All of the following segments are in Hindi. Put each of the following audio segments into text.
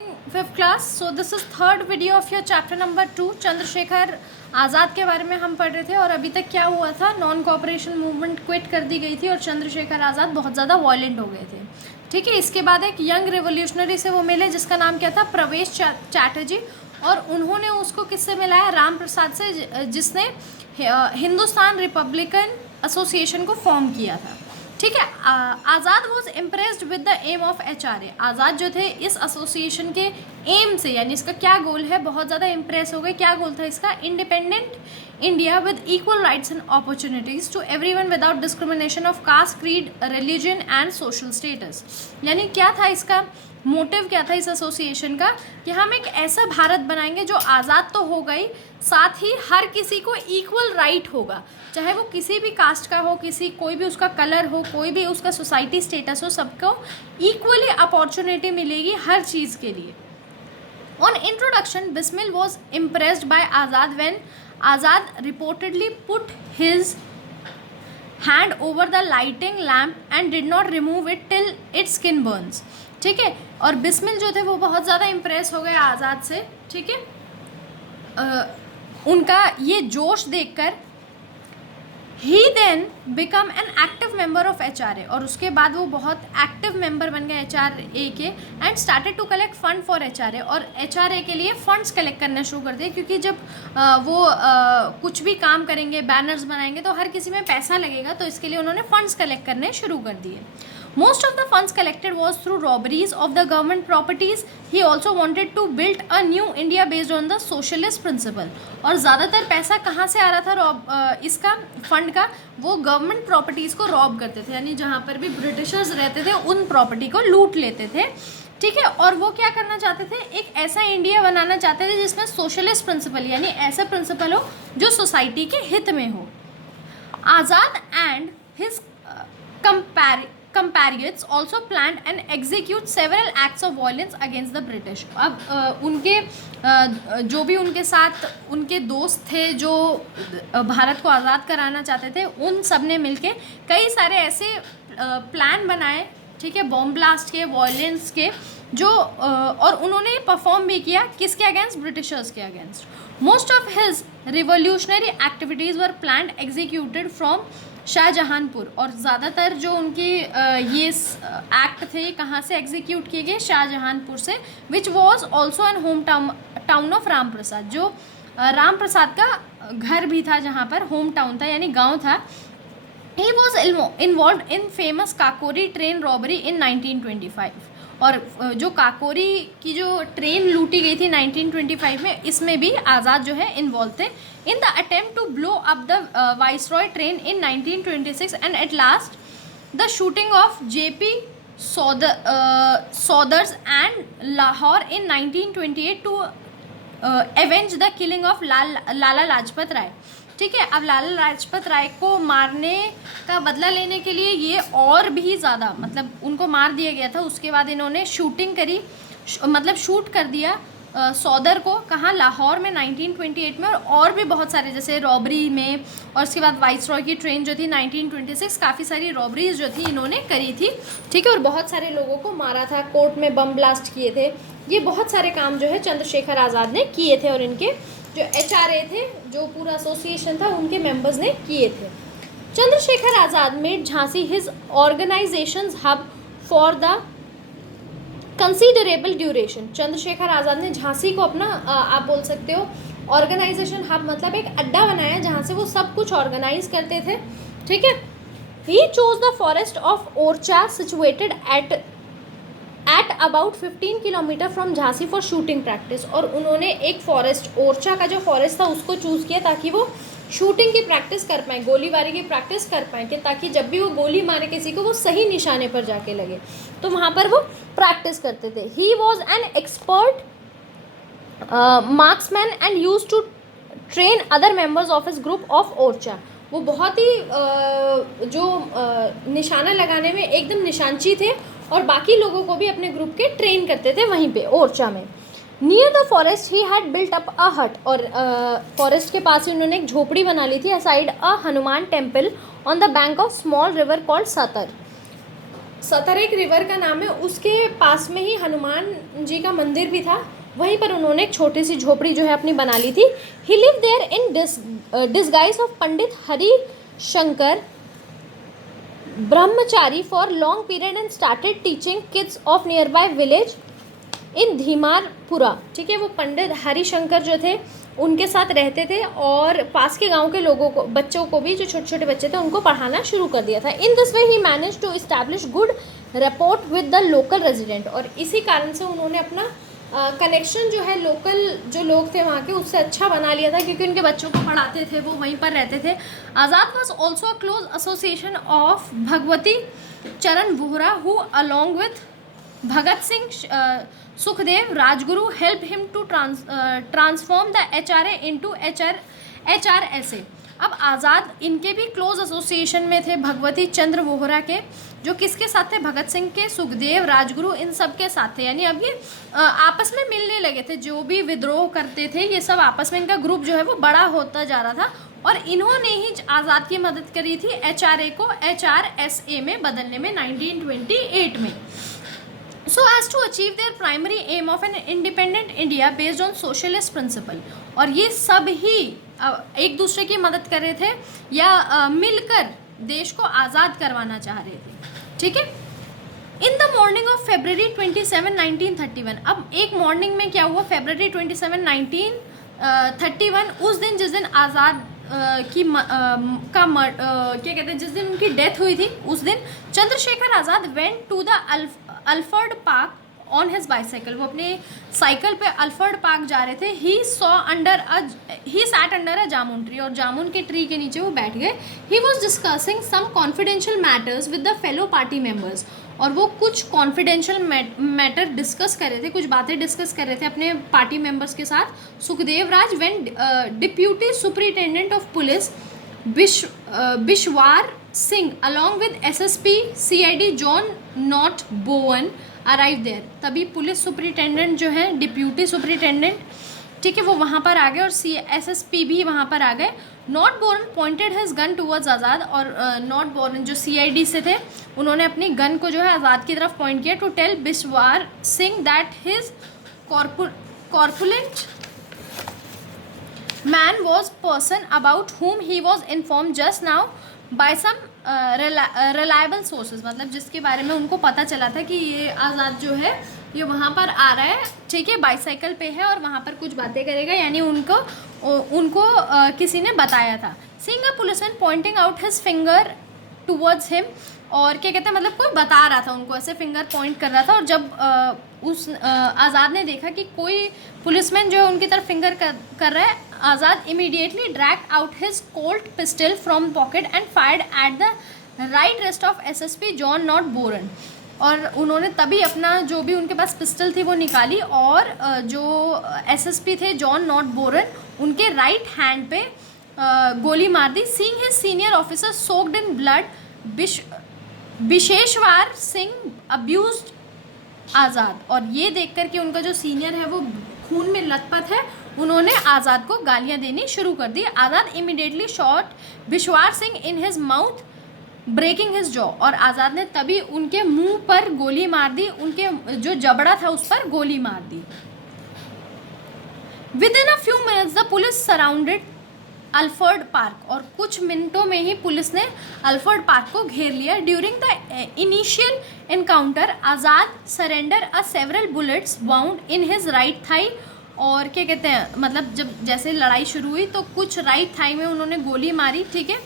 Fifth class. So this is third video of your chapter number 2. Chandrashekhar Azad के बारे में हम पढ़ रहे थे और अभी तक क्या हुआ था, नॉन कोऑपरेशन मूवमेंट क्विट कर दी गई थी और चंद्रशेखर आज़ाद बहुत ज़्यादा वायलेंट हो गए थे. ठीक है, इसके बाद एक यंग रिवोल्यूशनरी से वो मिले जिसका नाम क्या था, प्रवेश चैटर्जी. और उन्होंने उसको किससे मिलाया, राम प्रसाद से, जिसने हिंदुस्तान रिपब्लिकन एसोसिएशन को फॉर्म किया था. ठीक है. Azad was impressed with the aim of HRA. Azad जो थे इस एसोसिएशन के एम से, यानी इसका क्या गोल है, बहुत ज़्यादा इम्प्रेस हो गए. क्या गोल था इसका, independent India with equal rights and opportunities to everyone without discrimination of caste, creed, religion and social status. यानी क्या था इसका मोटिव, क्या था इस एसोसिएशन का, कि हम एक ऐसा भारत बनाएंगे जो आज़ाद तो हो गई, साथ ही हर किसी को इक्वल राइट होगा, चाहे वो किसी भी कास्ट का हो, किसी कोई भी उसका कलर हो, कोई भी उसका सोसाइटी स्टेटस हो, सबको इक्वली अपॉर्चुनिटी मिलेगी हर चीज़ के लिए. On introduction Bismil was impressed by Azad when Azad reportedly put his hand over the lighting lamp and did not remove it till it's skin Burns. ठीक है, और बिस्मिल जो थे वो बहुत ज़्यादा इम्प्रेस हो गए आज़ाद से. ठीक है, उनका ये जोश देखकर he then become an active member of HRA. और उसके बाद वो बहुत एक्टिव मेंबर बन गए HRA के, and started to collect fund for HRA. और HRA के लिए फंड्स कलेक्ट करना शुरू कर दिए, क्योंकि जब वो कुछ भी काम करेंगे, बैनर्स बनाएंगे, तो हर किसी में पैसा लगेगा, तो इसके लिए उन्होंने फंड्स कलेक्ट करने शुरू कर दिए. Most of the funds collected was through robberies of the government properties. He also wanted to build a new India based on the socialist principle. और ज़्यादातर पैसा कहाँ से आ रहा था इसका फंड का, वो गवर्नमेंट प्रॉपर्टीज़ को रॉब करते थे, यानी जहाँ पर भी ब्रिटिशर्स रहते थे उन प्रॉपर्टी को लूट लेते थे. ठीक है, और वो क्या करना चाहते थे, एक ऐसा इंडिया बनाना चाहते थे जिसमें सोशलिस्ट प्रिंसिपल, यानी ऐसा प्रिंसिपल हो जो सोसाइटी के हित में हो. Azad and his compatriots also planned and execute several acts of violence against the British. अब उनके जो भी उनके साथ उनके दोस्त थे जो भारत को आज़ाद कराना चाहते थे, उन सब ने मिलके कई सारे ऐसे प्लान बनाए. ठीक है, बॉम्ब ब्लास्ट के, वॉयलेंस के, जो और उन्होंने परफॉर्म भी किया किसके अगेंस्ट, ब्रिटिशर्स के against. Most of his revolutionary activities were planned executed from Shahjahanpur. और ज़्यादातर जो उनके ये एक्ट थे कहाँ से एग्जीक्यूट किए गए, शाहजहानपुर से, which was also an home town of Ram Prasad. जो राम प्रसाद का घर भी था, जहाँ पर होम टाउन था, यानी गांव था. He was involve in famous Kakori train robbery in 1925. और जो काकोरी की जो ट्रेन लूटी गई थी 1925 में, इसमें भी आज़ाद जो है इन्वॉल्व थे. In the attempt to blow up the viceroy train in 1926 and at last the shooting of JP Saunders and Lahore in 1928 to avenge the killing of Lala Lajpat Rai. ठीक है, अब लाला लाजपत राय को मारने का बदला लेने के लिए ये और भी ज़्यादा, मतलब उनको मार दिया गया था, उसके बाद इन्होंने शूटिंग करी, मतलब शूट कर दिया सौदर को, कहाँ, लाहौर में 1928 में, और भी बहुत सारे जैसे रॉबरी में, और उसके बाद वाइसरॉय की ट्रेन जो थी 1926, काफ़ी सारी रॉबरीज जो थी इन्होंने करी थी. ठीक है, और बहुत सारे लोगों को मारा था, कोर्ट में बम ब्लास्ट किए थे. ये बहुत सारे काम जो है चंद्रशेखर आज़ाद ने किए थे, और इनके जो HRA थे, जो पूरा एसोसिएशन था, उनके मेंबर्स ने किए थे. Chandrashekhar Azad made Jhansi his organisations hub for the considerable duration. Chandrashekhar Azad ने झांसी को अपना आप बोल सकते हो ऑर्गेनाइजेशन हब, मतलब एक अड्डा बनाया जहाँ से वो सब कुछ ऑर्गेनाइज करते थे. ठीक है, he chose the forest of Orchha situated at about 15 kilometre from Jhansi for shooting practice. और उन्होंने एक फॉरेस्ट, ओरछा का जो फॉरेस्ट था, उसको चूज़ किया ताकि वो शूटिंग की प्रैक्टिस कर पाएँ, गोलीबारी की प्रैक्टिस कर पाएँ, कि ताकि जब भी वो गोली मारे किसी को, वो सही निशाने पर जाके लगे, तो वहाँ पर वो प्रैक्टिस करते थे. He was an expert marksman and use to train other members of his group of Orchha. वो बहुत ही निशाना लगाने में एकदम निशानची थे, और बाकी लोगों को भी अपने ग्रुप के ट्रेन करते थे वहीं पे ओरछा में. Near the forest he had built up अ हट. और फॉरेस्ट के पास ही उन्होंने एक झोपड़ी बना ली थी, aside a Hanuman temple on the bank of small river called सतर. सतरेक रिवर का नाम है, उसके पास में ही हनुमान जी का मंदिर भी था, वहीं पर उन्होंने एक छोटी सी झोपड़ी जो है अपनी बना ली थी। He live there in disguise of Pandit Hari Shankar Brahmachari for long period and started teaching kids of nearby village in Dhimarpura. ठीक है, वो पंडित हरिशंकर जो थे उनके साथ रहते थे और पास के गांव के लोगों को, बच्चों को भी, जो छोटे छोटे बच्चे थे उनको पढ़ाना शुरू कर दिया था। In this way he manage to establish good rapport with the local resident, और इसी कारण से उन्होंने अपना कनेक्शन जो है लोकल जो लोग थे वहाँ के उससे अच्छा बना लिया था, क्योंकि उनके बच्चों को पढ़ाते थे, वो वहीं पर रहते थे। Azad was also a close association of Bhagwati Charan Vohra who along with Bhagat Singh Sukhdev Rajguru help him to transform the HRA into HRSA। अब आज़ाद इनके भी क्लोज एसोसिएशन में थे भगवती चंद्र वोहरा के, जो किसके साथ थे, भगत सिंह के, सुखदेव, राजगुरु, इन सब के साथ थे। यानी अब ये आपस में मिलने लगे थे, जो भी विद्रोह करते थे ये सब आपस में, इनका ग्रुप जो है वो बड़ा होता जा रहा था, और इन्होंने ही आज़ाद की मदद करी थी HRA को HRSA में बदलने में 1928 में। So as to achieve their primary aim of an independent India based on socialist principle, और ये सब ही एक दूसरे की मदद कर रहे थे या मिलकर देश को आज़ाद करवाना चाह रहे थे। ठीक है, in the morning of February 27, 1931, अब एक मॉर्निंग में क्या हुआ, February 27, 1931, उस दिन जिस दिन आज़ाद क्या कहते हैं, जिस दिन उनकी डेथ हुई थी, उस दिन Chandrashekhar Azad went to the Alfred park on his bicycle, वो अपने साइकिल पे अल्फर्ड पार्क जा रहे थे। He sat under a jamun tree, और जामुन के ट्री के नीचे वो बैठ गए। He was discussing some confidential matters with the fellow party members, और वो कुछ कॉन्फिडेंशियल मैटर डिस्कस कर रहे थे, कुछ बातें डिस्कस कर रहे थे अपने पार्टी मेम्बर्स के साथ। Sukhdev Raj when deputy superintendent of police Bishweshwar Singh along with SSP CID John Nott Bowen arrive there, तभी पुलिस सुपरिटेंडेंट जो है, डिप्यूटी सुपरिटेंडेंट, ठीक है, वो वहाँ पर आ गए, और SSP भी वहाँ पर आ गए। Nott Bowen pointed his gun towards Azad, और नॉट बोर्न जो CID से थे उन्होंने अपनी गन को जो है आज़ाद की तरफ पॉइंट किया, to tell Bishweshwar Singh that his corpulent man was person about whom he was informed just now by some reliable sources, मतलब जिसके बारे में उनको पता चला था कि ये आज़ाद जो है ये वहाँ पर आ रहा है, ठीक है, बाईसाइकिल पे है और वहाँ पर कुछ बातें करेगा, यानी उनको किसी ने बताया था। Seeing a policeman pointing out his finger towards him, और क्या कहते हैं, मतलब कोई बता रहा था उनको, ऐसे फिंगर पॉइंट कर रहा था, और जब उस आज़ाद ने देखा कि कोई पुलिसमैन जो है उनकी तरफ फिंगर कर रहा है, Azad immediately drag out his Colt pistol from pocket and fired at the right wrist of SSP John Nott Bowen, और उन्होंने तभी अपना जो भी उनके पास पिस्टल थी वो निकाली, और जो SSP थे जॉन नॉट बोरन, उनके राइट हैंड पे गोली मार दी। Seeing his senior officer soaked in blood, Bishweshwar Singh abused Azad, और ये देखकर कि उनका जो सीनियर है वो खून में लथपथ है, उन्होंने आज़ाद को गालियां देनी शुरू कर दी। Azad immediately shot Bishweshwar Singh in his mouth breaking his jaw, और आज़ाद ने तभी उनके मुंह पर गोली मार दी, उनके जो जबड़ा था उस पर गोली मार दी। Within a few minutes the police surrounded Alfred Park, और कुछ मिनटों में ही पुलिस ने अल्फर्ड पार्क को घेर लिया। During the initial encounter Azad surrender a several bullets wound in his right thigh, और क्या कहते हैं, मतलब जब जैसे लड़ाई शुरू हुई तो कुछ राइट थाई में उन्होंने गोली मारी, ठीक है,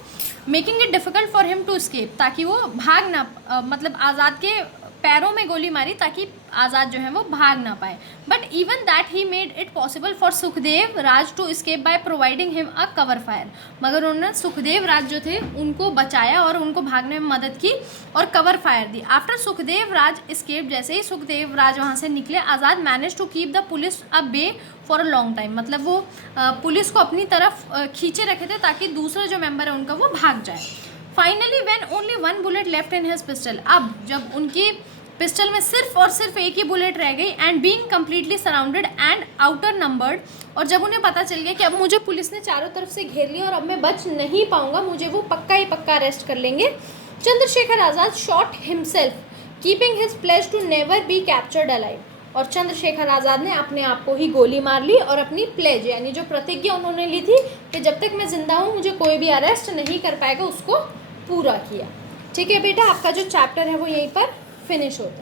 making it difficult for him to escape, ताकि वो भाग ना, मतलब आज़ाद के पैरों में गोली मारी ताकि आज़ाद जो है वो भाग ना पाए। But even that he made it possible for Sukhdev Raj to escape by providing him a cover fire, मगर उन्होंने सुखदेव राज जो थे उनको बचाया और उनको भागने में मदद की और कवर फायर दी। आफ्टर सुखदेव राज एस्केप, जैसे ही सुखदेव राज वहाँ से निकले, Azad manage to keep the police at bay for a long time, मतलब वो पुलिस को अपनी तरफ खींचे रखे थे ताकि दूसरा जो मेंबर है उनका वो भाग जाए। Finally when only one bullet left in his pistol, अब जब उनकी पिस्टल में सिर्फ और सिर्फ एक ही बुलेट रह गई, and being completely surrounded and outer numbered, और जब उन्हें पता चल गया कि अब मुझे पुलिस ने चारों तरफ से घेर लिया और अब मैं बच नहीं पाऊंगा, मुझे वो पक्का ही पक्का अरेस्ट कर लेंगे, Chandrashekhar Azad shot himself keeping his pledge to never be captured alive, और चंद्रशेखर आज़ाद ने अपने आप को ही गोली मार ली और अपनी प्लेज यानी जो प्रतिज्ञा उन्होंने ली थी कि जब तक मैं ज़िंदा हूँ मुझे कोई भी अरेस्ट नहीं कर पाएगा, उसको पूरा किया। ठीक है बेटा, आपका जो चैप्टर है वो यहीं पर फिनिश होता है।